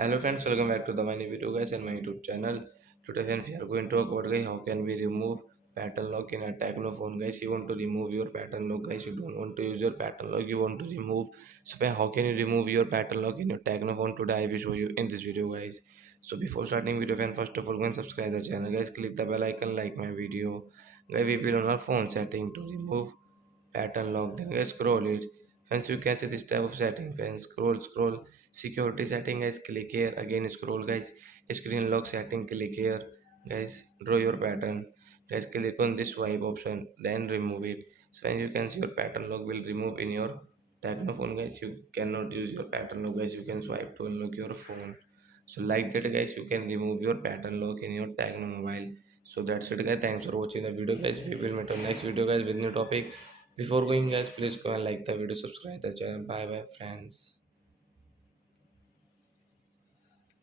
Hello friends, welcome back to the my new video guys and my YouTube channel. Today friends we are going to talk about guys how can we remove pattern lock in a Tecno phone guys. You want to remove your pattern lock guys. You don't want to use your pattern lock. You want to remove. So friends, how can you remove your pattern lock in your Tecno phone? Today I will show you in this video guys. So before starting video friends, first of all go and subscribe the channel guys. Click the bell icon, like my video. Guys we will on our phone setting to remove pattern lock, then guys scroll it. Friends, you can see this type of setting. Friends, scroll. Security setting guys, click here. Again scroll guys. Screen lock setting, click here. Guys, draw your pattern. Guys, click on this swipe option, then remove it. So when you can see your pattern lock will remove in your Tecno phone guys. You cannot use your pattern lock guys. You can swipe to unlock your phone. So like that guys, you can remove your pattern lock in your Tecno mobile. So that's it guys. Thanks for watching the video guys. We will meet on next video guys with new topic. Before going guys, please go and like the video, subscribe the channel. Bye bye friends.